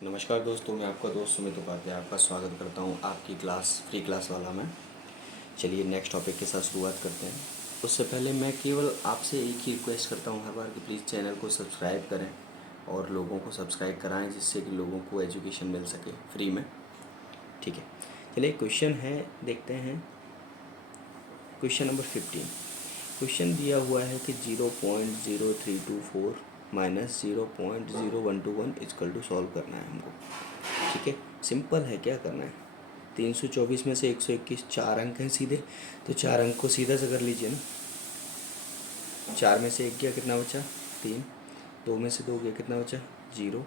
नमस्कार दोस्तों, मैं आपका दोस्त सुमित उपाध्याय आपका स्वागत करता हूं आपकी क्लास फ्री क्लास वाला में। चलिए नेक्स्ट टॉपिक के साथ शुरुआत करते हैं। उससे पहले मैं केवल आपसे एक ही रिक्वेस्ट करता हूं हर बार कि प्लीज़ चैनल को सब्सक्राइब करें और लोगों को सब्सक्राइब कराएं, जिससे कि लोगों को एजुकेशन मिल सके फ्री में। ठीक है, चलिए क्वेश्चन है, देखते हैं। Question number 15। क्वेश्चन दिया हुआ है कि 0.0324 माइनस 0.0121 इक्वल टू सॉल्व करना है हमको। ठीक है, सिंपल है। क्या करना है, 324 में से 121 4 अंक हैं सीधे, तो 4 अंक को सीधा से कर लीजिए ना। 4 में से 1 गया, कितना बचा 3। 2 में से 2 गया, कितना बचा 0।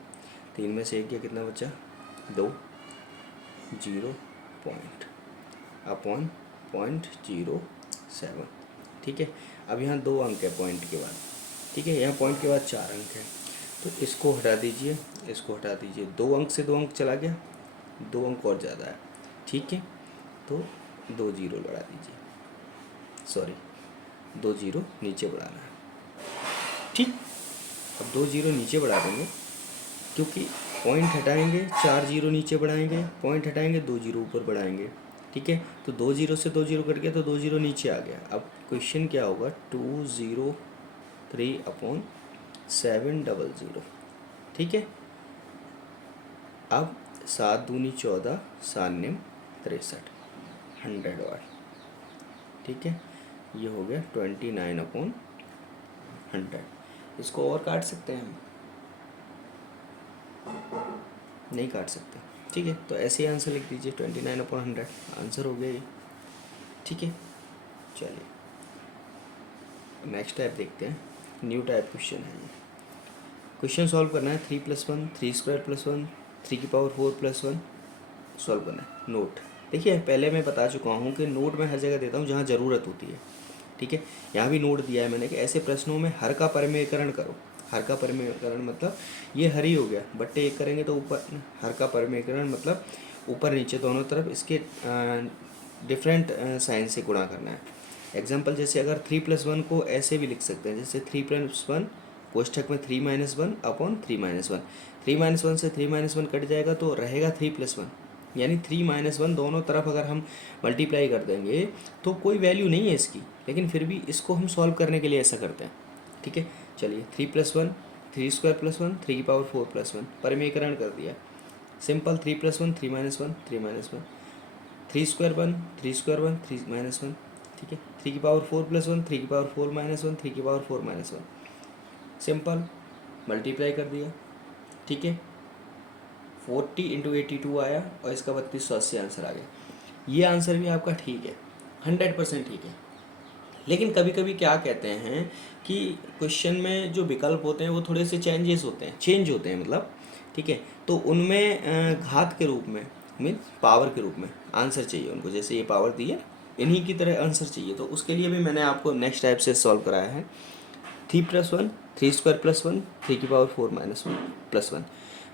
3 में से 1 गया, कितना बचा 2। 0 पॉइंट अपॉन 0.07। ठीक है, अब यहाँ 2 अंक है पॉइंट के बाद। ठीक है, यहाँ पॉइंट के बाद 4 अंक है, तो इसको हटा दीजिए, इसको हटा दीजिए। 2 अंक से 2 अंक चला गया, 2 अंक और ज़्यादा है। ठीक है, तो 2 जीरो बढ़ा दीजिए, सॉरी 2 जीरो नीचे बढ़ाना है। ठीक, अब 2 जीरो नीचे बढ़ा देंगे, क्योंकि पॉइंट हटाएंगे 4 जीरो नीचे बढ़ाएंगे, पॉइंट हटाएंगे 2 जीरो ऊपर बढ़ाएंगे। ठीक है, तो 2 जीरो से 2 जीरो कट गया, तो 2 जीरो नीचे आ गया। अब क्वेश्चन क्या होगा, 203/700। ठीक है, अब 7 दूनी 14, 7 निम 63, 100 वाट। ठीक है, ये हो गया 29/100। इसको और काट सकते हैं हम, नहीं काट सकते। ठीक है, तो ऐसे ही आंसर लिख दीजिए 29/100, आंसर हो गया ये। ठीक है, चलिए नेक्स्ट टाइप देखते हैं। न्यू टाइप क्वेश्चन है ये। क्वेश्चन सॉल्व करना है 3+1 3² + 1 3⁴ + 1 सॉल्व करना है। नोट देखिए, पहले मैं बता चुका हूँ कि नोट मैं हर जगह देता हूँ जहाँ ज़रूरत होती है। ठीक है, यहाँ भी नोट दिया है मैंने कि ऐसे प्रश्नों में हर का परिमेयकरण करो। हर का परिमेयकरण मतलब ये हर ही हो गया, बट्टे एक करेंगे तो ऊपर। हर का परिमेयकरण मतलब ऊपर नीचे दोनों तरफ इसके डिफरेंट साइन से गुणा करना है। एग्जाम्पल जैसे अगर 3+1 को ऐसे भी लिख सकते हैं, जैसे 3+1 कोष्ठक में 3-1/3 3-1 से 3-1 कट जाएगा, तो रहेगा 3+1, यानी 3-1 दोनों तरफ अगर हम मल्टीप्लाई कर देंगे तो कोई वैल्यू नहीं है इसकी, लेकिन फिर भी इसको हम सॉल्व करने के लिए ऐसा करते हैं। ठीक है, चलिए 3+1 3² + 1 3⁴ + 1 परिमेयकरण कर दिया। सिंपल 3+1 3-1 3-1 3² 1 3² 1 3-1। ठीक है, 3⁴ + 1 3⁴ - 1 3⁴ - 1 सिंपल मल्टीप्लाई कर दिया। ठीक है, 40 × 82 आया और इसका 3280 आंसर आ गया। ये आंसर भी आपका ठीक है, 100% ठीक है। लेकिन कभी कभी क्या कहते हैं कि क्वेश्चन में जो विकल्प होते हैं वो थोड़े से चेंज होते हैं मतलब। ठीक है, तो उनमें घात के रूप में, मीन पावर के रूप में आंसर चाहिए उनको। जैसे ये पावर दी है, इन्हीं की तरह आंसर चाहिए, तो उसके लिए भी मैंने आपको नेक्स्ट टाइप से सॉल्व कराया है। 3+1 3² + 1 3⁴ - 1 + 1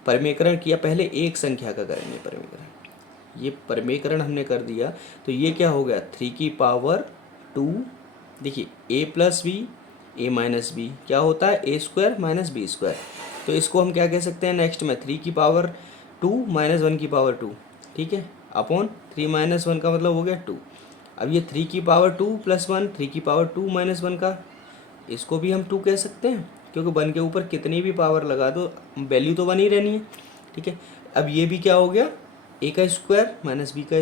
परिमेयकरण किया। पहले एक संख्या का करेंगे परिमेयकरण। ये परिमेयकरण हमने कर दिया, तो ये क्या हो गया 3⁴ देखिए a + b a - b क्या होता है a² - b²। तो इसको हम क्या कह सकते हैं नेक्स्ट में 3⁴ - 1⁴ ठीक है, अपॉन 3 - 1 का मतलब हो गया 2। अब ये 3⁴ + 1 3⁴ - 1 का, इसको भी हम 2 कह सकते हैं, क्योंकि 1 के ऊपर कितनी भी पावर लगा दो वैल्यू तो 1 ही रहनी है। ठीक है, अब ये भी क्या हो गया a² - b²,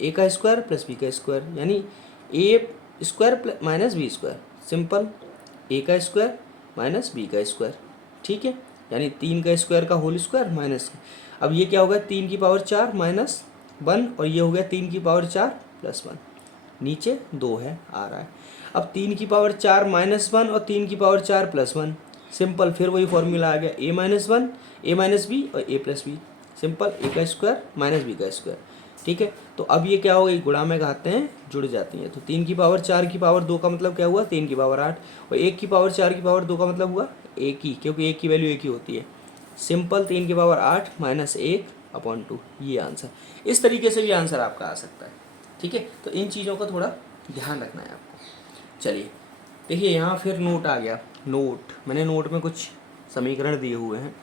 a² + b², यानी a² - b²। Simple a² - b²। ठीक है, यानी 3 का स्क्वायर का होल स्क्वायर माइनस। अब ये क्या हो गया 3⁴ - 1 और ये हो गया 3⁴ + 1। नीचे 2 है आ रहा है। अब 3⁴ - 1 और 3⁴ + 1 सिंपल, फिर वही फॉर्मूला आ गया a - 1 a - b और a + b। Simple a² - b²। ठीक है, तो अब ये क्या हो गई, गुणा में घातें जुड़ जाती हैं। तो 3⁴ 4⁴ 2 का मतलब क्या हुआ 3⁴ 8 और 1⁴ 4⁴ 2 का मतलब हुआ 1 ही, क्योंकि 1 की वैल्यू 1 ही होती है। सिंपल 3⁴ 8 - 1/2 ये आंसर। इस तरीके से भी आंसर आपका आ सकता है। ठीक है, तो इन चीज़ों का थोड़ा ध्यान रखना है आपको। चलिए देखिए, यहाँ फिर नोट आ गया। नोट मैंने नोट में कुछ समीकरण दिए हुए हैं।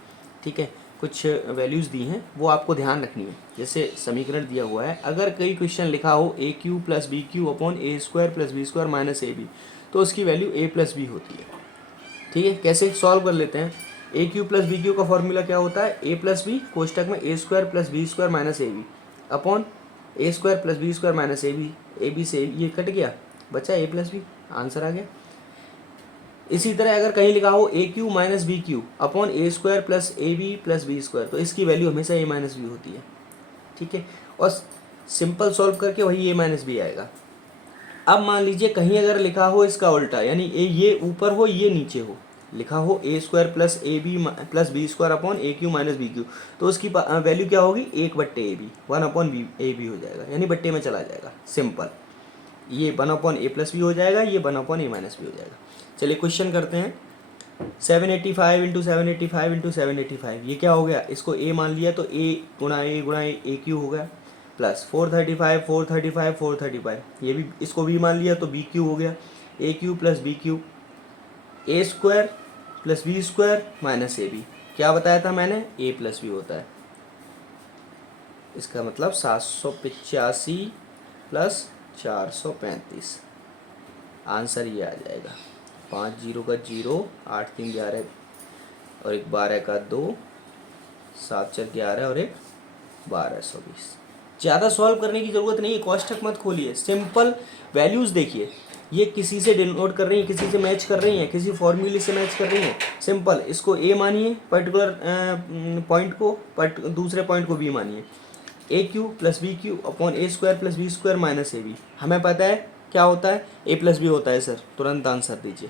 ठीक है, कुछ वैल्यूज़ दी हैं वो आपको ध्यान रखनी है। जैसे समीकरण दिया हुआ है, अगर कई क्वेश्चन लिखा हो A cube plus B cube upon A square plus B square minus A B, तो उसकी वैल्यू ए प्लस बी होती है। ठीक है, कैसे सॉल्व कर लेते हैं। A cube plus B cube का फॉर्मूला क्या होता है, ए प्लस बी कोष्टक में A square plus B square minus A B upon A square plus B square minus A B से ये कट गया, बचा ए प्लस बी, आंसर आ गया। इसी तरह अगर कहीं लिखा हो A cube minus B cube upon A square plus A B plus B square, तो इसकी वैल्यू हमेशा ए माइनस बी होती है। ठीक है, और सिंपल सॉल्व करके वही ए माइनस बी आएगा। अब मान लीजिए कहीं अगर लिखा हो इसका उल्टा, यानी ये ऊपर हो ये नीचे हो, लिखा हो A square plus A B plus B square upon A cube minus B cube, तो उसकी वैल्यू क्या होगी, 1/ab 1/ab हो जाएगा, यानी बट्टे में चला जाएगा। सिंपल, ये 1/a प्लस बी हो जाएगा, ये 1/a माइनस बी हो जाएगा। चलिए क्वेश्चन करते हैं। 785 इंटू 785 इंटू 785, ये क्या हो गया, इसको a मान लिया तो a गुणा ए क्यू हो गया, प्लस 435 ये भी इसको भी मान लिया तो बी क्यू हो गया, A cube plus B cube, A square plus B square minus A B, क्या बताया था मैंने, ए प्लस बी होता है। इसका मतलब 785 प्लस 435, आंसर ये आ जाएगा। 5 0 का 0, 8 3 11 और एक 12 का 2, 7 4 11 और एक 12 120। ज़्यादा सॉल्व करने की ज़रूरत नहीं है, कोष्टक मत खोलिए, सिंपल वैल्यूज़ देखिए, ये किसी से डिनोट कर रही हैं, किसी से मैच कर रही हैं, किसी फॉर्मूले से मैच कर रही हैं। सिंपल, इसको ए मानिए पर्टिकुलर पॉइंट को, दूसरे पॉइंट को बी मानिए। A cube plus B cube upon A square plus B square minus A B, हमें पता है क्या होता है, ए प्लस बी होता है सर, तुरंत आंसर दीजिए।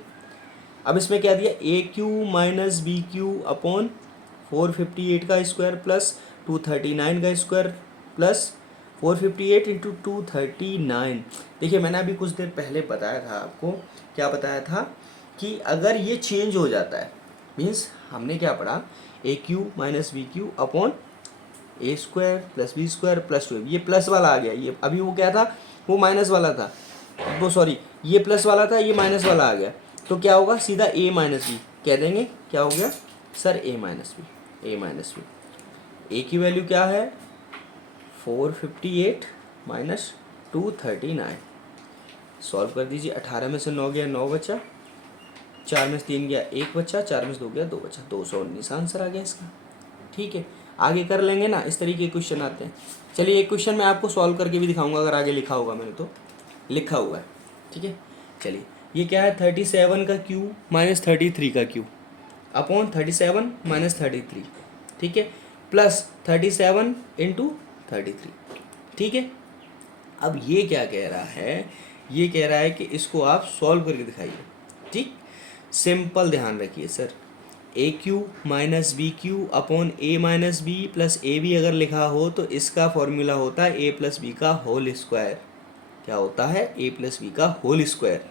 अब इसमें क्या दिया, A cube minus B cube upon 458 का स्क्वायर प्लस 239 का स्क्वायर प्लस 458 इंटू 239। देखिए मैंने अभी कुछ देर पहले बताया था आपको, क्या बताया था कि अगर ये चेंज हो जाता है, मीन्स हमने क्या पढ़ा, A cube minus B cube upon A square plus B square plus 2, ये प्लस वाला आ गया, ये अभी वो क्या था, वो माइनस वाला था, वो सॉरी ये प्लस वाला था, ये माइनस वाला आ गया, तो क्या होगा, सीधा ए माइनस बी कह देंगे। क्या हो गया सर, ए माइनस बी। ए की वैल्यू क्या है, 458 माइनस 239, सॉल्व कर दीजिए। 18 में से 9 गया 9 बचा, 4 में से 3 गया 1 बचा, 4 में से 2 गया 2 बचा, 219 आंसर आ गया इसका। ठीक है, आगे कर लेंगे ना, इस तरीके के क्वेश्चन आते हैं। चलिए एक क्वेश्चन मैं आपको सॉल्व करके भी दिखाऊंगा, अगर आगे लिखा होगा, मैंने तो लिखा हुआ है। ठीक है, चलिए ये क्या है, 37 का क्यू माइनस 33 का क्यू अपॉन 37 माइनस 33, ठीक है, प्लस 37 इंटू 33। ठीक है, अब ये क्या कह रहा है, ये कह रहा है कि इसको आप सॉल्व करके दिखाइए। ठीक, सिंपल ध्यान रखिए sir, A cube minus B cube upon A minus B plus A B अगर लिखा हो तो इसका फॉर्मूला होता है ए प्लस बी का होल स्क्वायर। क्या होता है, ए प्लस बी का होल स्क्वायर।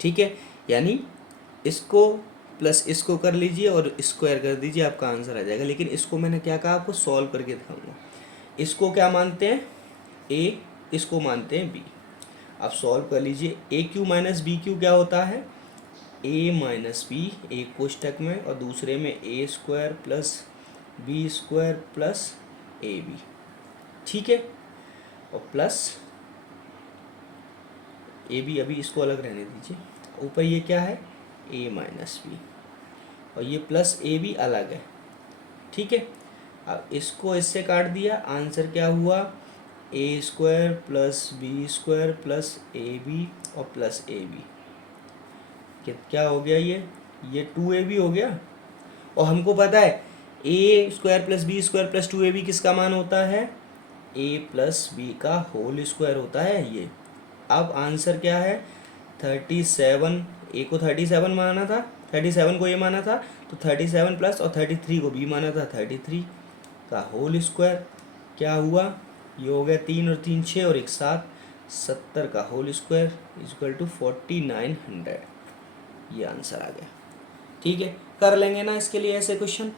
ठीक है, यानी इसको प्लस इसको कर लीजिए और स्क्वायर कर दीजिए, आपका आंसर आ जाएगा। लेकिन इसको मैंने क्या कहा, आपको सॉल्व करके दिखाऊंगा। इसको क्या मानते हैं, ए, इसको मानते हैं बी। आप सॉल्व कर लीजिए। ए क्यू माइनस बी क्यू क्या होता है, ए माइनस बी, एक कोष्टक में और दूसरे में A square plus B square plus A B. ठीक है, और प्लस ए बी, अभी इसको अलग रहने दीजिए। ऊपर ये क्या है, ए माइनस बी, और ये प्लस ए बी अलग है। ठीक है, अब इसको इससे काट दिया, आंसर क्या हुआ, A square plus B square plus A B और प्लस ए बी। क्या हो गया, ये 2ab हो गया। और हमको पता है A square plus B square plus 2ab किसका मान होता है, ए प्लस बी का होल स्क्वायर होता है ये। अब आंसर क्या है, 37, ए को 37 माना था, 37 को ए माना था, तो 37 प्लस और 33 को बी माना था, 33 का होल स्क्वायर। क्या हुआ, ये हो गया 3 और 3 6 और 1 7, 70 का होल स्क्वायर इक्वल टू 4900। ये आंसर आ गया। ठीक है, कर लेंगे ना इसके लिए ऐसे क्वेश्चन।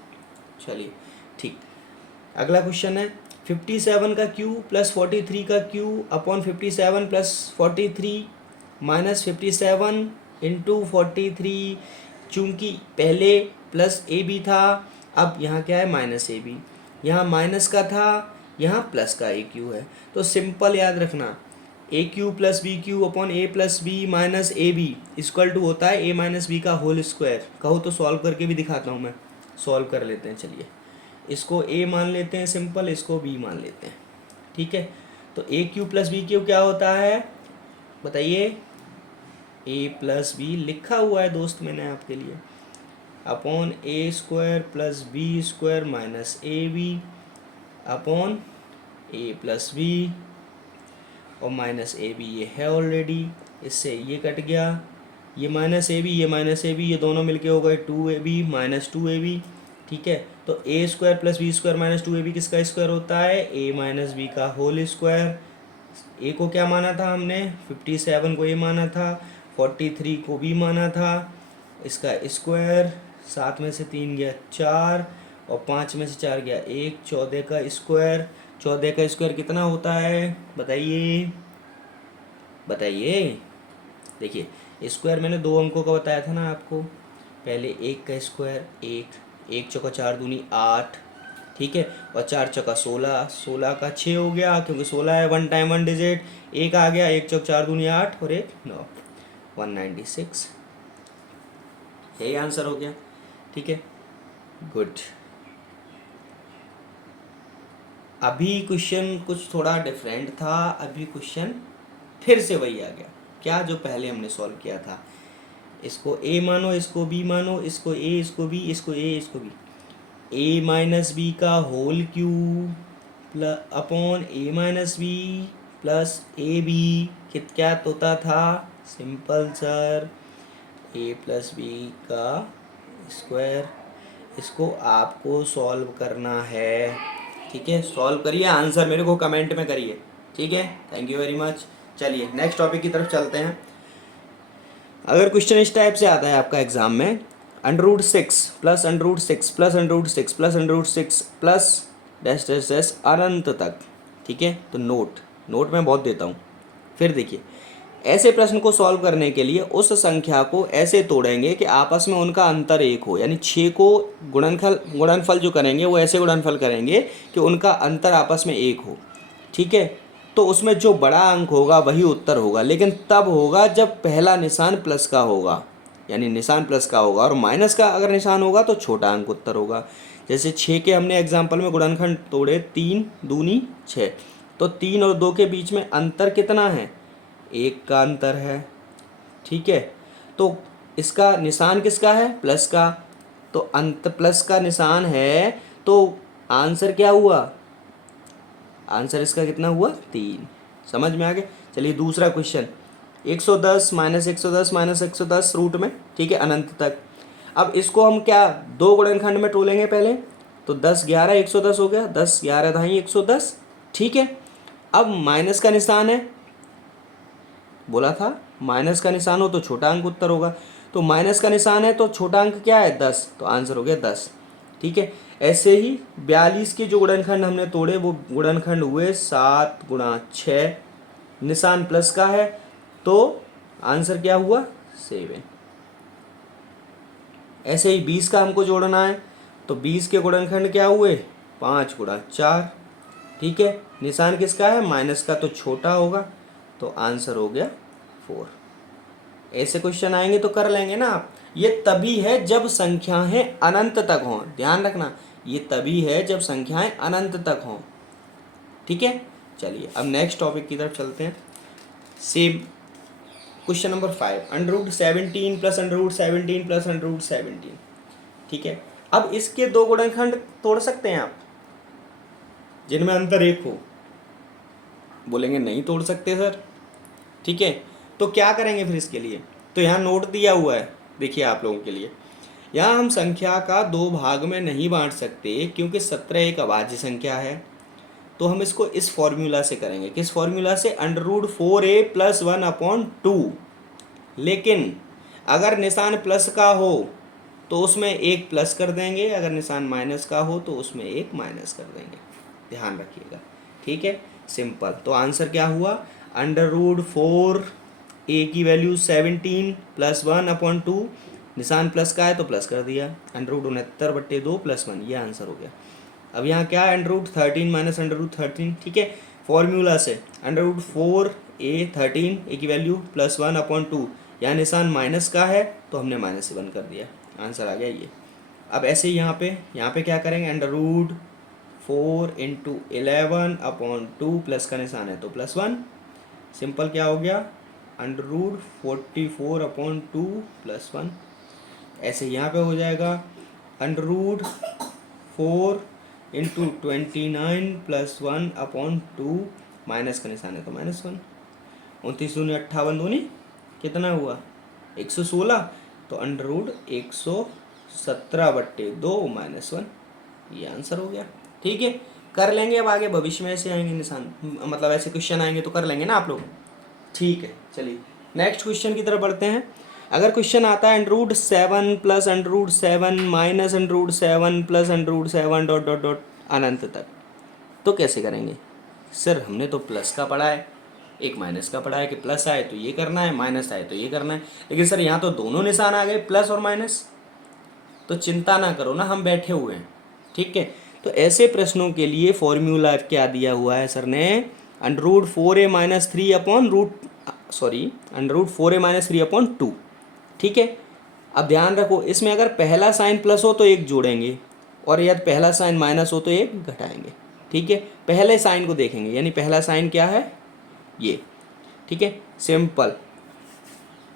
चलिए ठीक, अगला क्वेश्चन है 57 का क्यू प्लस 43 का Q upon 57 plus 43 minus 57 into 43। चूँकि पहले प्लस ए बी था, अब यहाँ क्या है माइनस ए बी, यहाँ माइनस का था, यहाँ प्लस का ए क्यू है। तो सिंपल याद रखना A cube plus B cube upon A plus B minus A B equal to होता है ए माइनस बी का होल स्क्वायर। कहो तो सॉल्व करके भी दिखाता हूँ मैं, सॉल्व कर लेते हैं। चलिए इसको ए मान लेते हैं सिंपल, इसको बी मान लेते हैं, ठीक है। तो ए क्यू प्लस बी क्यू क्या होता है बताइए, ए प्लस बी लिखा हुआ है दोस्त मैंने आपके लिए, upon A square plus B square minus A B upon A plus B, और माइनस ए बी ये है ऑलरेडी, इससे ये कट गया, ये माइनस ए बी, ये माइनस ए बी, ये दोनों मिलके हो गए 2ab माइनस 2ab, ठीक है। तो A square plus B square minus 2ab किसका स्क्वायर होता है, ए माइनस बी का होल स्क्वायर। ए को क्या माना था हमने, 57 को ए माना था, 43 को बी माना था, इसका स्क्वायर, 7 में से 3 गया 4 और 5 में से 4 गया 1, 14 का स्क्वायर। 14 का स्क्वायर कितना होता है बताइए, बताइए। देखिए स्क्वायर मैंने 2 अंकों का बताया था ना आपको, पहले 1 का स्क्वायर 1, 1 चौका 4 दूनी 8, ठीक है, और 4 चौका 16, 16 का 6 हो गया क्योंकि 16 है 1 टाइम 1 डिजिट, 1 आ गया, 1 चौक 4 दूनी 8 और 1 9, 196, यही आंसर हो गया, ठीक है, गुड। अभी क्वेश्चन कुछ थोड़ा डिफरेंट था, अभी क्वेश्चन फिर से वही आ गया, क्या जो पहले हमने सॉल्व किया था। इसको ए मानो, इसको बी मानो, इसको ए, इसको बी, इसको ए, इसको बी, ए माइनस बी का whole cube plus upon A minus B plus A B क्या होता था, simple sir A plus B का स्क्वायर। इसको आपको सॉल्व करना है, ठीक है, सॉल्व करिए, आंसर मेरे को कमेंट में करिए, ठीक है। Thank you very much. चलिए नेक्स्ट टॉपिक की तरफ चलते हैं। अगर क्वेश्चन इस टाइप से आता है आपका एग्जाम में, √6 plus √6 plus √6 plus √6 plus dash dash dash अनंत तक, ठीक है, तो नोट मैं बहुत देता हूँ। फिर देखिए ऐसे प्रश्न को सॉल्व करने के लिए उस संख्या को ऐसे तोड़ेंगे कि आपस में उनका अंतर 1 हो, यानी 6 को गुणनफल जो करेंगे वो ऐसे गुणनफल करेंगे कि उनका अंतर आपस में 1 हो, ठीक है। तो उसमें जो बड़ा अंक होगा वही उत्तर होगा, लेकिन तब होगा जब पहला निशान प्लस का होगा, यानी निशान प्लस का होगा, और माइनस का अगर निशान होगा तो छोटा अंक उत्तर होगा। जैसे 6 के हमने एग्जाम्पल में गुणनखंड तोड़े, 3 दूनी 6, तो 3 और 2 के बीच में अंतर कितना है, 1 का अंतर है, ठीक है। तो इसका निशान किसका है, प्लस का, तो अंत प्लस का निशान है, तो आंसर क्या हुआ, आंसर इसका कितना हुआ 3। समझ में आ गया। चलिए दूसरा क्वेश्चन, 110 माइनस 110 माइनस 110 रूट में, ठीक है, अनंत तक। अब इसको हम क्या 2 गुणनखंड में तोलेंगे पहले, तो 10 11 110 हो गया, 10 11 धाई 110, ठीक है। अब माइनस का निशान है, बोला था माइनस का निशान हो तो छोटा अंक उत्तर होगा, तो माइनस का निशान है तो छोटा अंक क्या है 10, तो आंसर हो गया 10, ठीक है। ऐसे ही 42 के जो गुणनखंड हमने तोड़े वो गुणनखंड हुए 7 गुणा 6, निशान प्लस का है तो आंसर क्या हुआ 7। ऐसे ही 20 का हमको जोड़ना है, तो 20 के गुणनखंड क्या हुए 5 गुणा 4, ठीक है, निशान किसका है माइनस का तो छोटा होगा, तो आंसर हो गया 4। ऐसे क्वेश्चन आएंगे तो कर लेंगे ना आप। ये तभी है जब संख्याएं अनंत तक हों, ध्यान रखना, ये तभी है जब संख्याएं अनंत तक हों, ठीक है। चलिए अब नेक्स्ट टॉपिक की तरफ चलते हैं। Same question number 5, √17 plus √17 plus √17, ठीक है। अब इसके 2 गुणनखंड तोड़ सकते हैं आप जिनमें अंतर 1 हो, बोलेंगे नहीं तोड़ सकते सर, ठीक है। तो क्या करेंगे फिर इसके लिए, तो यहाँ नोट दिया हुआ है, देखिए आप लोगों के लिए। यहाँ हम संख्या का 2 भाग में नहीं बांट सकते क्योंकि 17 एक अभाज्य संख्या है, तो हम इसको इस फॉर्मूला से करेंगे, किस फॉर्मूला से, √4a + 1/2। लेकिन अगर निशान प्लस का हो तो उसमें 1 प्लस कर देंगे, अगर निशान माइनस का हो तो उसमें 1 माइनस कर देंगे, ध्यान रखिएगा, ठीक है, सिंपल। तो आंसर क्या हुआ, √4 a की वैल्यू 17 + 1/2, निशान प्लस का है तो प्लस कर दिया, √69/2 + 1, ये आंसर हो गया। अब यहाँ क्या है, √13 माइनस √13, ठीक है। फॉर्मूला से √4a13 ए की वैल्यू +1/2, यहाँ निशान माइनस का है तो हमने -1 कर दिया, आंसर आ गया ये। अब ऐसे ही यहाँ पे क्या करेंगे, √4 × 11/2, प्लस का निशान है तो +1, सिंपल क्या हो गया, √44/2 + 1। ऐसे यहाँ पे हो जाएगा √4 × 29 + 1/2, माइनस का निशान है तो -1। 29 दूनी 58 दूनी कितना हुआ, 116, तो √117/2 -1, ये आंसर हो गया। ठीक है, कर लेंगे। अब आगे भविष्य में ऐसे आएंगे निशान, मतलब ऐसे क्वेश्चन आएंगे तो कर लेंगे ना आप लोग। ठीक है, चलिए नेक्स्ट क्वेश्चन की तरफ बढ़ते हैं। अगर क्वेश्चन आता है √7 + √7 माइनस √7 + √7 ... अनंत तक, तो कैसे करेंगे? सर हमने तो प्लस का पढ़ा है, एक माइनस का पढ़ा है कि प्लस आए तो ये करना है, माइनस आए तो ये करना है, लेकिन सर यहाँ तो दोनों निशान आ गए, प्लस और माइनस। तो चिंता ना करो ना, हम बैठे हुए हैं। ठीक है, तो ऐसे प्रश्नों के लिए फॉर्मूला क्या दिया हुआ है सर ने, √4a - 3/2। ठीक है, अब ध्यान रखो, इसमें अगर पहला साइन प्लस हो तो एक जोड़ेंगे, और यदि पहला साइन माइनस हो तो एक घटाएंगे। ठीक है, पहले साइन को देखेंगे, यानी पहला साइन क्या है, ये। ठीक है, सिंपल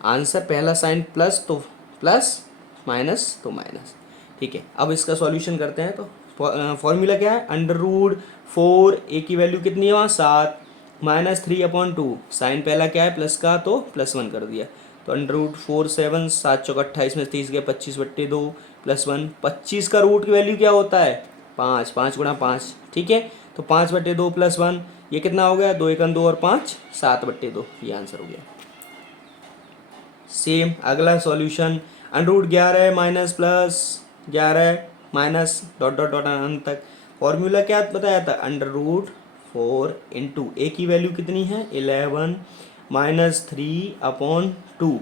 आंसर, पहला साइन प्लस तो प्लस, माइनस तो माइनस। ठीक है, अब इसका सॉल्यूशन करते हैं। तो फॉर्मूला क्या है, √4 ए की वैल्यू कितनी है वहाँ 7 -3/2, साइन पहला क्या है प्लस का तो +1 कर दिया, तो √4 7 7 चौक 28 में 30 गया 25/2 +1। 25 का रूट की वैल्यू क्या होता है 5, 5 × 5। ठीक है, तो 5/2 +1, ये कितना हो गया, 2 × 2 और 5 7/2, ये आंसर हो गया। सेम अगला सॉल्यूशन, √11 माइनस प्लस 11 माइनस ... अनंत तक। फॉर्मूला क्या बताया था, √4 × ए की वैल्यू कितनी है 11 -3/2।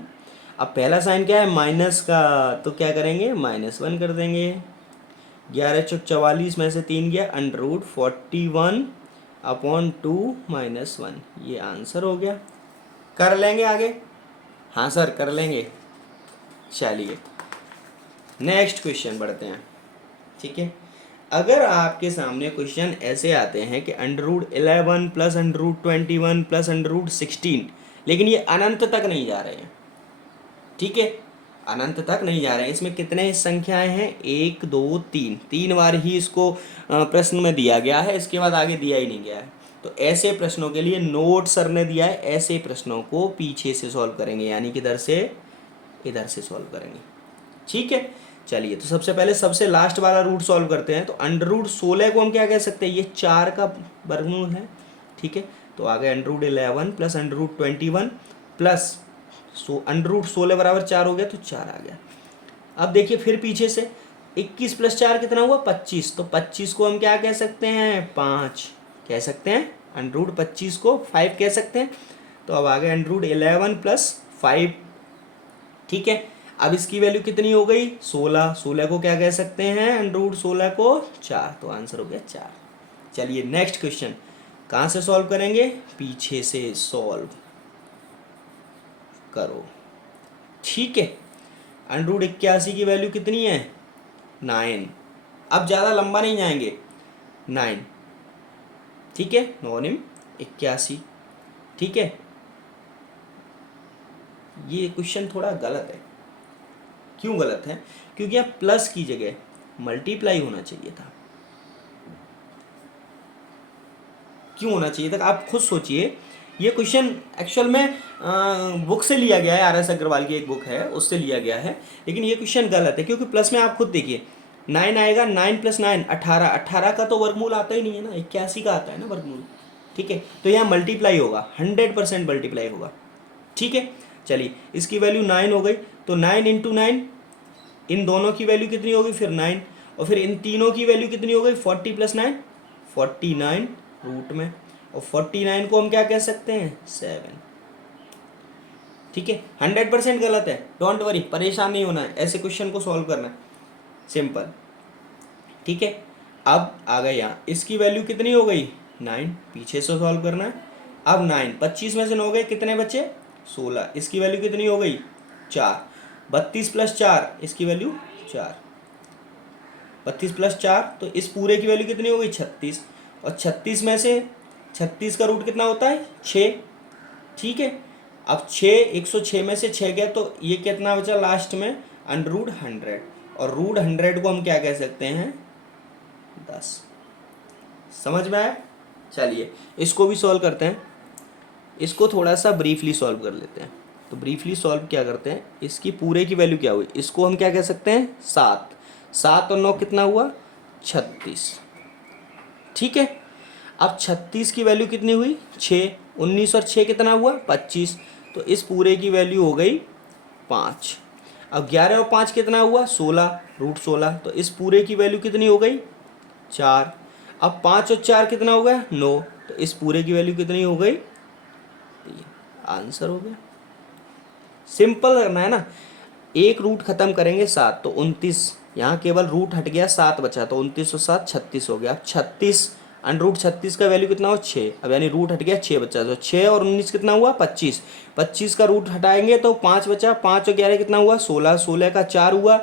अब पहला साइन क्या है माइनस का, तो क्या करेंगे -1 कर देंगे। 11 चौक 44 में से 3 गया, √41/2 -1, ये आंसर हो गया। कर लेंगे आगे, हाँ सर कर लेंगे। चलिए नेक्स्ट क्वेश्चन बढ़ते हैं। ठीक है, अगर आपके सामने क्वेश्चन ऐसे आते हैं कि √11 + √21 + √16, लेकिन ये अनंत तक नहीं जा रहे हैं। ठीक है, अनंत तक नहीं जा रहे हैं, इसमें कितने संख्याएं हैं, 1 2 3, 3 बार ही इसको प्रश्न में दिया गया है, इसके बाद आगे दिया ही नहीं गया है। तो ऐसे प्रश्नों के लिए नोट सर ने दिया है, ऐसे प्रश्नों को पीछे से सॉल्व करेंगे, यानी कि इधर से सॉल्व करेंगे। ठीक है, चलिए तो सबसे पहले सबसे लास्ट वाला रूट सॉल्व करते हैं। तो √16 को हम क्या कह सकते हैं, ये 4 का वर्गमूल है। ठीक है, तो आ गया √11 + √21 प्लस √16 बराबर 4 हो गया, तो 4 आ गया। अब देखिए फिर पीछे से 21 + 4 कितना हुआ 25, तो 25 को हम क्या कह सकते हैं 5 कह सकते हैं, √25 को 5 कह सकते हैं। तो अब आ गया √11 + 5। ठीक है, अब इसकी वैल्यू कितनी हो गई 16, 16 को क्या कह सकते हैं, √16 को 4, तो आंसर हो गया 4। चलिए नेक्स्ट क्वेश्चन, कहाँ से सॉल्व करेंगे, पीछे से सॉल्व करो। ठीक है, √81 की वैल्यू कितनी है 9। अब ज़्यादा लंबा नहीं जाएंगे, 9। ठीक है, 9 × 81। ठीक है, ये क्वेश्चन थोड़ा गलत है। क्यों गलत है, क्योंकि अब प्लस की जगह मल्टीप्लाई होना चाहिए था। क्यों होना चाहिए था, आप खुद सोचिए। ये क्वेश्चन एक्चुअल में बुक से लिया गया है, RS अग्रवाल की एक बुक है उससे लिया गया है, लेकिन ये क्वेश्चन गलत है, क्योंकि प्लस में आप खुद देखिए 9 आएगा, 9 + 9 18, 18 का तो वर्गमूल आता ही नहीं है ना, 81 का आता है ना वर्गमूल। ठीक है, तो यहाँ मल्टीप्लाई होगा, 100% मल्टीप्लाई होगा। ठीक है, चलिए इसकी वैल्यू 9 हो गई, तो 9 × 9, इन दोनों की वैल्यू कितनी होगी फिर 9, और फिर इन तीनों की वैल्यू कितनी हो गई 40 + 9 49 रूट में, और 49 को हम क्या कह सकते हैं 7। ठीक है, 100% गलत है, डोंट वरी, परेशान नहीं होना है, ऐसे क्वेश्चन को सॉल्व करना है, सिंपल। ठीक है, अब आ गए यहाँ, इसकी वैल्यू कितनी हो गई 9, पीछे से सॉल्व करना है। अब 9 25 में से 9 गए, कितने बचे 16, इसकी वैल्यू कितनी हो गई 4, 32 प्लस 4 इसकी वैल्यू 4, 32 प्लस 4 तो इस पूरे की वैल्यू कितनी हो गई 36, और 36 में से 36 का रूट कितना होता है 6। ठीक है, अब 6 106 में से 6 गया तो ये कितना बचा लास्ट में अंडर रूट 100, और रूट 100 को हम क्या कह सकते हैं 10। समझ में आया? चलिए इसको भी सॉल्व करते हैं, इसको थोड़ा सा ब्रीफली सॉल्व कर लेते हैं। तो ब्रीफली सॉल्व क्या करते हैं, इसकी पूरे की वैल्यू क्या हुई, इसको हम क्या कह सकते हैं 7, 7 और 9 कितना हुआ 36। ठीक है, अब 36 की वैल्यू कितनी हुई 6, 19 और 6 कितना हुआ 25, तो इस पूरे की वैल्यू हो गई 5। अब 11 और 5 कितना हुआ 16, रूट 16, तो इस पूरे की वैल्यू कितनी हो गई 4। अब 5 और 4 कितना हो गया 9, तो इस पूरे की वैल्यू कितनी हो गई 3। आंसर हो गया। सिंपल करना है ना, एक रूट खत्म करेंगे 7 तो 29, यहाँ केवल रूट हट गया 7 बचा, तो 29 और 7 36 हो गया। अब 36 अंडर रूट 36 का वैल्यू कितना हो 6, अब यानी रूट हट गया 6 बचा, तो 6 और 19 कितना हुआ 25, 25 का रूट हटाएंगे तो 5 बचा, 5 और 11 कितना हुआ 16, 16 का 4 हुआ,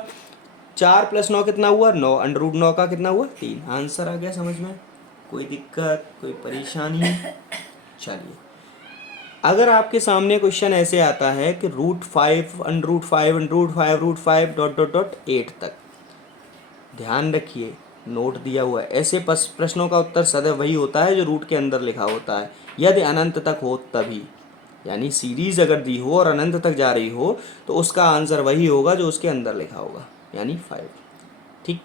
4 प्लस 9 कितना हुआ 9, अंडर रूट 9 का कितना हुआ 3। आंसर आ गया समझ में? कोई दिक्कत, कोई परेशानी? चलिए, अगर आपके सामने क्वेश्चन ऐसे आता है कि root 5 under root 5 root 5 dot dot dot 8 तक, ध्यान रखिए नोट दिया हुआ है, ऐसे प्रश्नों का उत्तर सदैव वही होता है जो रूट के अंदर लिखा होता है, यदि अनंत तक हो तभी, यानी सीरीज अगर दी हो और अनंत तक जा रही हो तो उसका आंसर वही होगा जो उसके अंदर लिखा होगा, यानी 5। ठीक,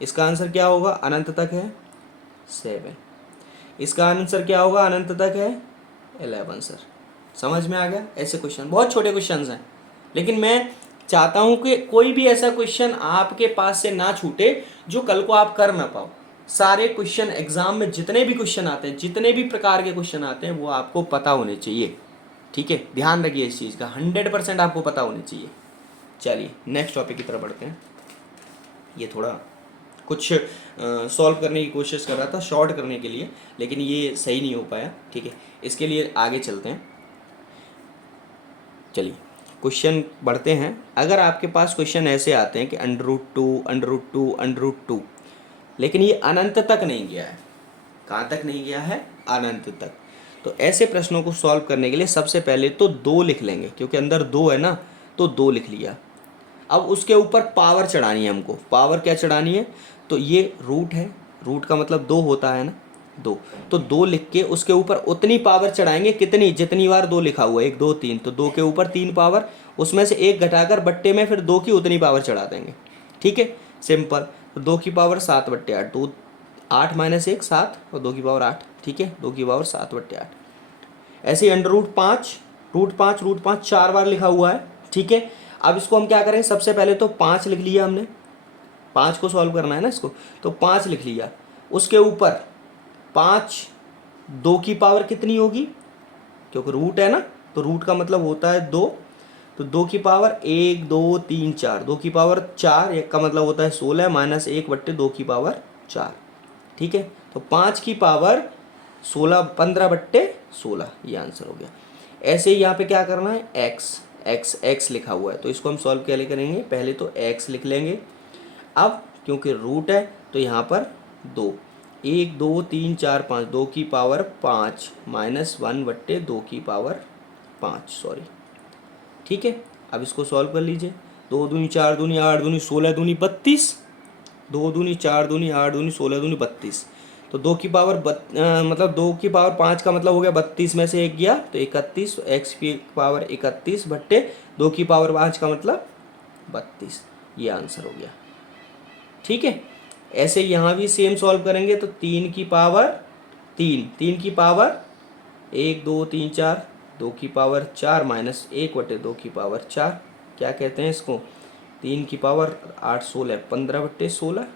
इसका आंसर क्या होगा, अनंत तक है 7, इसका आंसर क्या होगा अनंत तक है 11। सर समझ में आ गया? ऐसे क्वेश्चन बहुत छोटे क्वेश्चंस हैं, लेकिन मैं चाहता हूं कि कोई भी ऐसा क्वेश्चन आपके पास से ना छूटे जो कल को आप कर ना पाओ। सारे क्वेश्चन एग्जाम में जितने भी क्वेश्चन आते हैं, जितने भी प्रकार के क्वेश्चन आते हैं, वो आपको पता होने चाहिए। ठीक है, ध्यान रखिए इस चीज़ का, 100% आपको पता होने चाहिए। चलिए नेक्स्ट टॉपिक की तरफ बढ़ते हैं। ये थोड़ा कुछ सॉल्व करने की कोशिश कर रहा था शॉर्ट करने के लिए, लेकिन ये सही नहीं हो पाया। ठीक है, इसके लिए आगे चलते हैं। चलिए क्वेश्चन बढ़ते हैं। अगर आपके पास क्वेश्चन ऐसे आते हैं कि अंडर रूट 2, लेकिन ये अनंत तक नहीं गया है, कहाँ तक नहीं गया है अनंत तक, तो ऐसे प्रश्नों को सॉल्व करने के लिए सबसे पहले तो 2 लिख लेंगे, क्योंकि अंदर 2 है ना, तो 2 लिख लिया। अब उसके ऊपर पावर चढ़ानी है हमको। पावर क्या चढ़ानी है, तो ये रूट है, रूट का मतलब 2 होता है ना, 2, तो 2 लिख के उसके ऊपर उतनी पावर चढ़ाएंगे कितनी, जितनी बार 2 लिखा हुआ है, 1 2 3, तो 2 के ऊपर 3 पावर, उसमें से 1 घटाकर बट्टे में फिर 2 की उतनी पावर चढ़ा देंगे। ठीक है, सिंपल। तो 2 की पावर 7/8, 2 8 माइनस 1 7 और 2 की पावर 8। ठीक है, 2 की पावर 7/8। ऐसे ही अंडर रूट 5 रूट 5 4 बार लिखा हुआ है। ठीक है, अब इसको हम क्या करें, सबसे पहले तो 5 लिख लिया हमने, 5 को सॉल्व करना है ना इसको, तो 5 लिख लिया। उसके ऊपर 5, 2 की पावर कितनी होगी, क्योंकि रूट है ना, तो रूट का मतलब होता है 2, तो 2 की पावर 1 2 3 4, 2 की पावर 4, 1 का मतलब होता है 16 माइनस 1/2 की पावर 4। ठीक है, तो 5 की पावर 16 15/16, ये आंसर हो गया। ऐसे ही यहाँ पे क्या करना है, एक्स लिखा हुआ है, तो इसको हम सॉल्व क्या करेंगे, पहले तो एक्स लिख लेंगे। अब क्योंकि रूट है तो यहाँ पर 2, 1 2 3 4 5, 2 की पावर 5 माइनस 1/2 की पावर 5, सॉरी। ठीक है, अब इसको सॉल्व कर लीजिए। 2 दूनी 4 दूनी 8 दूनी 16 दूनी 32, 2 दूनी 4 दूनी 8 दूनी 16 दूनी 32, तो 2 की पावर मतलब 2 की पावर 5 का मतलब हो गया 32 में से 1 गया तो 31, एक्स की पावर 31/2 की पावर 5 का मतलब 32, ये आंसर हो गया। ठीक है, ऐसे यहाँ भी सेम सॉल्व करेंगे तो 3 की पावर 3 की पावर 1 2 3 4, 2 की पावर 4 माइनस 1/2 की पावर 4, क्या कहते हैं इसको, 3 की पावर 8 16 15/16।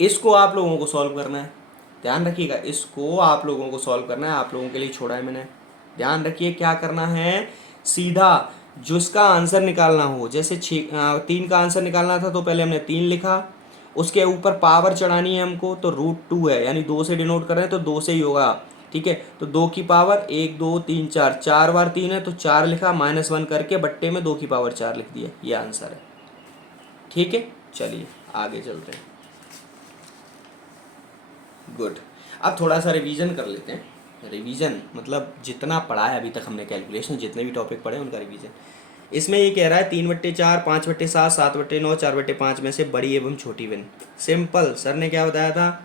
इसको आप लोगों को सॉल्व करना है, ध्यान रखिएगा, इसको आप लोगों को सॉल्व करना है, आप लोगों के लिए छोड़ा है मैंने। ध्यान रखिए क्या करना है, सीधा जिसका आंसर निकालना हो, जैसे 3 का आंसर निकालना था तो पहले हमने 3 लिखा, उसके ऊपर पावर चढ़ानी है हमको तो √2 है, यानी 2 से डिनोट कर रहे हैं तो 2 से ही होगा। ठीक है, तो 2 की पावर 1 2 3 4, 4 बार 3 है तो 4 लिखा, -1 करके बट्टे में 2 की पावर 4 लिख दिया, ये आंसर है। ठीक है, चलिए आगे चलते हैं। गुड। अब थोड़ा सा रिवीजन कर लेते हैं। रिवीजन मतलब जितना पढ़ा है अभी तक हमने कैलकुलेशन, जितने भी टॉपिक पढ़े उनका रिवीजन। इसमें ये कह रहा है 3/4, 5/7, 7/9, 4/5 में से बड़ी एवं छोटी भिन्न। सिंपल, सर ने क्या बताया था,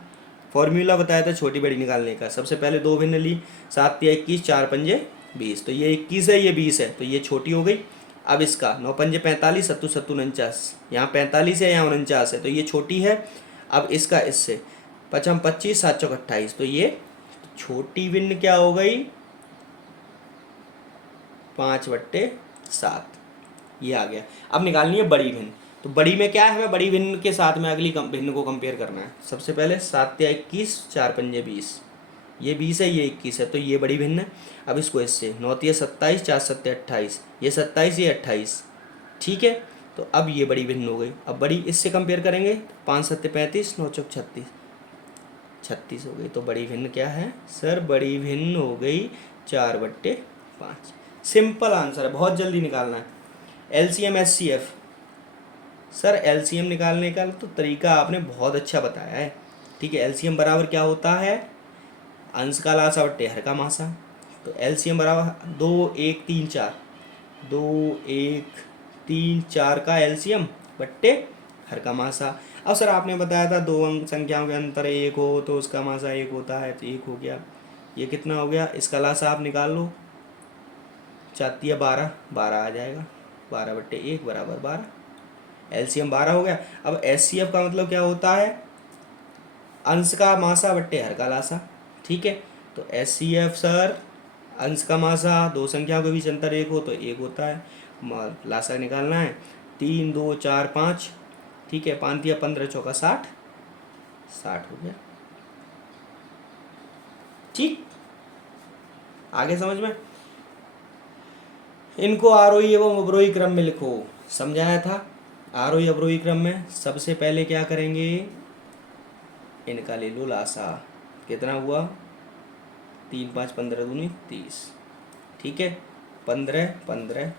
फॉर्मूला बताया था छोटी बड़ी निकालने का। सबसे पहले 2 भिन्न ली, 7 × 21, 4 × 5 = 20, तो ये 21 है, ये 20 है, तो ये छोटी हो गई। अब इसका 9 × 5 = 45, 7 × 7 = 49, यहाँ 45 है, यहाँ 49 है, तो ये छोटी है। अब इसका इससे 5 × 25, 7 × 28, तो ये छोटी भिन्न क्या हो गई, 5/7, ये आ गया। अब निकालनी है बड़ी भिन्न, तो बड़ी में क्या है, हमें बड़ी भिन्न के साथ में अगली भिन्न को कंपेयर करना है। सबसे पहले 7 × 21, 4 × 5 = 20, ये 20 है, ये 21 है, तो ये बड़ी भिन्न है। अब इसको इससे 9 × 27, 4 × 7 = 28, ये 27, ये 28। ठीक है, तो अब ये बड़ी भिन्न हो गई। अब बड़ी इससे कंपेयर करेंगे, 5 × 7 = 35, 9 × 4 = 36, 36 हो गई। तो बड़ी भिन्न क्या है सर, बड़ी भिन्न हो गई 4/5। सिंपल आंसर है, बहुत जल्दी निकालना है। LCM SCF, सर LCM निकालने का तो तरीका आपने बहुत अच्छा बताया है। ठीक है, LCM बराबर क्या होता है, अंश का लासा बट्टे हर का मासा। तो LCM बराबर 2 1 3 4, 2 1 3 4 का LCM बट्टे हर का मासा। अब सर आपने बताया था 2 अंक संख्याओं के अंतर 1 हो तो उसका मासा 1 होता है, तो 1 हो गया। ये कितना हो गया, इसका लासा आप निकाल लो, 4 × 12, 12 आ जाएगा, 12/1 बराबर 12, LCM 12 हो गया। अब SCF का मतलब क्या होता है, अंश का मासा बट्टे हर का लासा। ठीक है, तो SCF सर अंश का मासा, 2 संख्याओं के बीच अंतर 1 हो तो 1 होता है, लासा निकालना है। 3 2 4 5, ठीक है, 5 × 15, 4 × 60, 60 हो गया। ठीक, आगे समझ में। इनको आरोही एवं अवरोही क्रम में लिखो, समझाया था। आरोही अवरोही क्रम में सबसे पहले क्या करेंगे, इनका ले लो लासा, कितना हुआ, 3 5 15 दूनी 30। ठीक है, 15 15,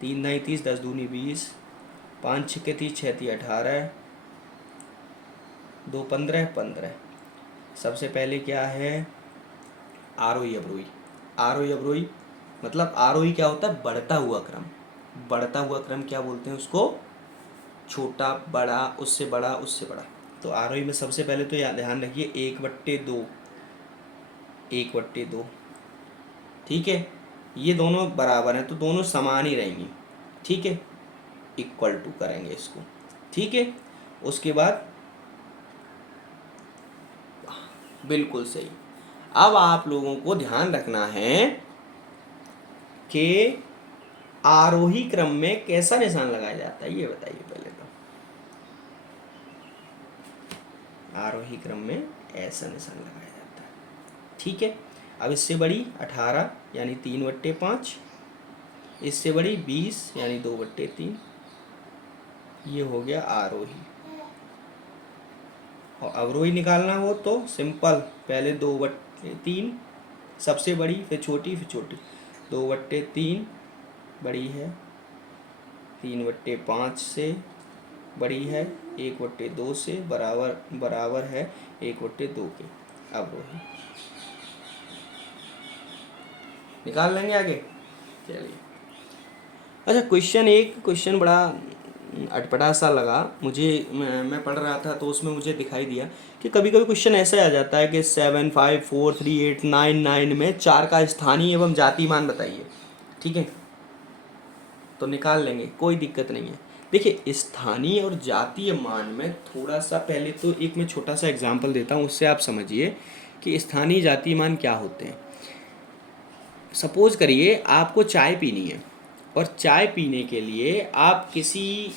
3 9 30, 10 दूनी 20, 5 6 30, 6 30 18, 2 15 15। सबसे पहले क्या है, आरोही अवरोही। आरोही अवरोही मतलब आरोही क्या होता है, बढ़ता हुआ क्रम। बढ़ता हुआ क्रम क्या बोलते हैं उसको, छोटा बड़ा, उससे बड़ा, उससे बड़ा। तो आरोही में सबसे पहले तो ध्यान रखिए 1/2, 1/2। ठीक है, ये दोनों बराबर हैं तो दोनों समान ही रहेंगी। ठीक है, इक्वल टू करेंगे इसको। ठीक है, उसके बाद बिल्कुल सही। अब आप लोगों को ध्यान रखना है कि आरोही क्रम में कैसा निशान लगाया जाता है, ये बताइए पहले तो। आरोही क्रम में ऐसा निशान लगाया जाता है। ठीक है, अब इससे बड़ी 18 यानी 3/5, इससे बड़ी 20 यानी 2/3, ये हो गया आरोही। और अवरोही निकालना हो तो सिंपल, पहले 2/3 सबसे बड़ी, फिर छोटी, फिर छोटी। 2/3 बड़ी है, 3/5 से बड़ी है, 1/2 से बराबर है 1/2 के। अवरोही निकाल लेंगे आगे, चलिए। अच्छा, क्वेश्चन बड़ा अटपटा सा लगा मुझे, मैं पढ़ रहा था तो उसमें मुझे दिखाई दिया कि कभी कभी क्वेश्चन ऐसा आ जाता है कि 7 5 4 3 8 9 9 में 4 का स्थानीय एवं जाति मान बताइए। ठीक है, तो निकाल लेंगे, कोई दिक्कत नहीं है। देखिए, स्थानीय और जातीय मान में थोड़ा सा पहले तो एक मैं छोटा सा एग्जाम्पल देता हूँ, उससे आप समझिए कि स्थानीय जातीय मान क्या होते हैं। सपोज करिए आपको चाय पीनी है और चाय पीने के लिए आप किसी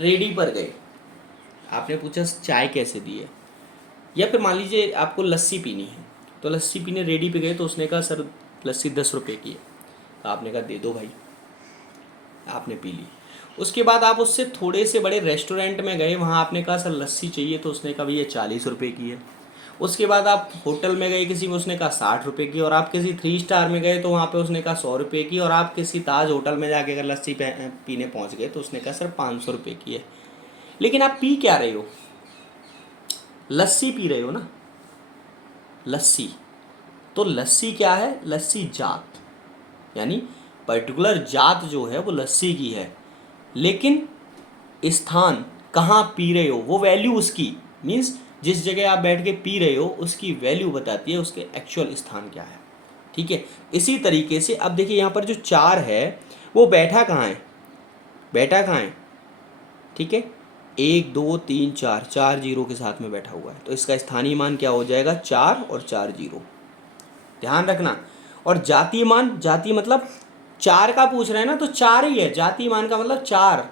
रेडी पर गए, आपने पूछा चाय कैसे दी है। या फिर मान लीजिए आपको लस्सी पीनी है, तो लस्सी पीने रेडी पे गए तो उसने कहा सर लस्सी 10 रुपये की है। आपने कहा दे दो भाई, आपने पी ली। उसके बाद आप उससे थोड़े से बड़े रेस्टोरेंट में गए, वहाँ आपने कहा सर लस्सी चाहिए, तो उसने कहा भैया 40 रुपये की है। उसके बाद आप होटल में गए किसी में, उसने कहा 60 रुपये की, और आप किसी 3 स्टार में गए तो वहाँ पे उसने कहा 100 रुपये की, और आप किसी ताज होटल में जाके अगर लस्सी पीने पहुँच गए तो उसने कहा सर 500 रुपये की है। लेकिन आप पी क्या रहे हो? लस्सी पी रहे हो ना, लस्सी। तो लस्सी क्या है? लस्सी जात, यानी पर्टिकुलर जात जो है वो लस्सी की है, लेकिन स्थान कहाँ पी रहे हो वो वैल्यू उसकी, मीन्स जिस जगह आप बैठ के पी रहे हो उसकी वैल्यू बताती है उसके एक्चुअल स्थान क्या है। ठीक है, इसी तरीके से अब देखिए यहाँ पर जो 4 है वो बैठा कहाँ है, बैठा कहाँ है? ठीक है, 1 2 3 4, 4 जीरो के साथ में बैठा हुआ है, तो इसका स्थानीय मान क्या हो जाएगा? 4 और 4 जीरो, ध्यान रखना। और जातीय मान, जाति मतलब 4 का पूछ रहे हैं ना, तो 4 ही है। जातीय मान का मतलब 4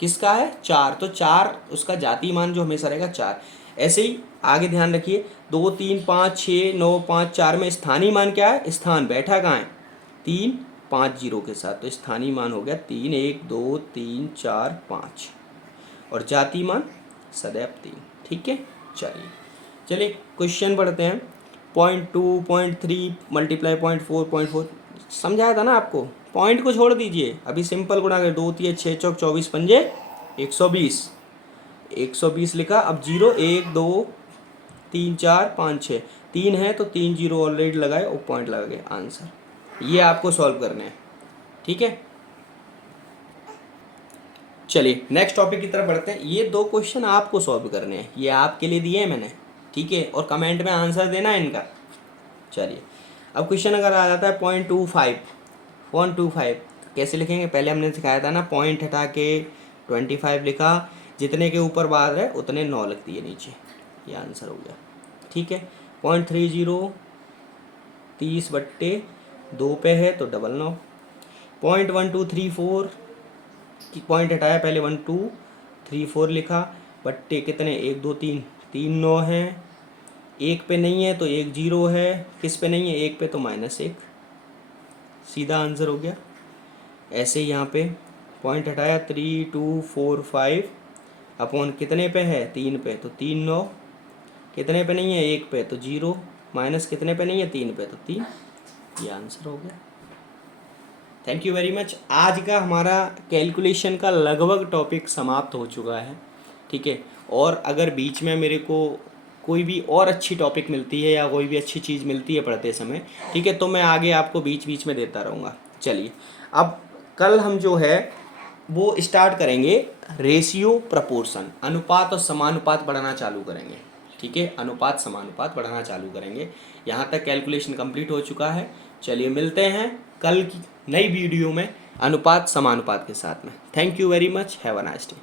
किसका है? 4, तो 4 उसका जातीय मान जो हमेशा रहेगा 4। ऐसे ही आगे ध्यान रखिए, 2 3 5 6 9 5 4 में स्थानीय मान क्या है? स्थान बैठा कहाँ है? 3 5 जीरो के साथ, तो स्थानीय मान हो गया 3 1 2 3 4 5, और जातीय मान सदैव 3। ठीक है, चलिए चलिए क्वेश्चन पढ़ते हैं। 0.2 0.3 मल्टीप्लाई 0.4 0.4 समझाया था ना आपको, पॉइंट को छोड़ दीजिए। अभी सिंपल गुणा कर, 2 3 6 चौक 24 पंजे 120, 120 लिखा। अब 0 1 2 3 4 5 6, 3 है तो 3 जीरो ऑलरेडी लगाए और पॉइंट लगा गए, आंसर। ये आपको सॉल्व करने हैं। ठीक है, चलिए नेक्स्ट टॉपिक की तरफ बढ़ते हैं। ये 2 क्वेश्चन आपको सॉल्व करने हैं, ये आपके लिए दिए हैं मैंने। ठीक है, और कमेंट में आंसर देना है इनका। चलिए अब क्वेश्चन अगर आ जाता है 0.25 कैसे लिखेंगे? पहले हमने सिखाया था ना, पॉइंट हटा के 25 लिखा, जितने के ऊपर बार है उतने 9 लिख दिए नीचे, ये आंसर हो गया। ठीक है, 0.30 30/2 पे है तो 99। 0.1234 की पॉइंट हटाया, पहले 1 2 3 4 लिखा, बट्टे कितने 1 2 3 3 9 है, एक पे नहीं है तो 1 जीरो है, किस पे नहीं है? एक पे, तो -1, सीधा आंसर हो गया। ऐसे ही यहाँ पे पॉइंट हटाया 3 2 4 5 अपॉन कितने पे है? 3 पे, तो 3 9, कितने पे नहीं है? एक पे, तो 0, माइनस कितने पे नहीं है? 3 पे, तो 3, ये आंसर हो गया। Thank you very much. आज का हमारा कैलकुलेशन का लगभग टॉपिक समाप्त हो चुका है। ठीक है, और अगर बीच में मेरे को कोई भी और अच्छी टॉपिक मिलती है या कोई भी अच्छी चीज़ मिलती है पढ़ते समय, ठीक है, तो मैं आगे आपको बीच बीच में देता रहूँगा। चलिए अब कल हम जो है वो स्टार्ट करेंगे रेशियो प्रपोर्शन, अनुपात और समानुपात पढ़ना चालू करेंगे। ठीक है, अनुपात समानुपात पढ़ना चालू करेंगे। यहाँ तक कैलकुलेशन कंप्लीट हो चुका है। चलिए मिलते हैं कल की नई वीडियो में अनुपात समानुपात के साथ में। Thank you very much, have a nice day.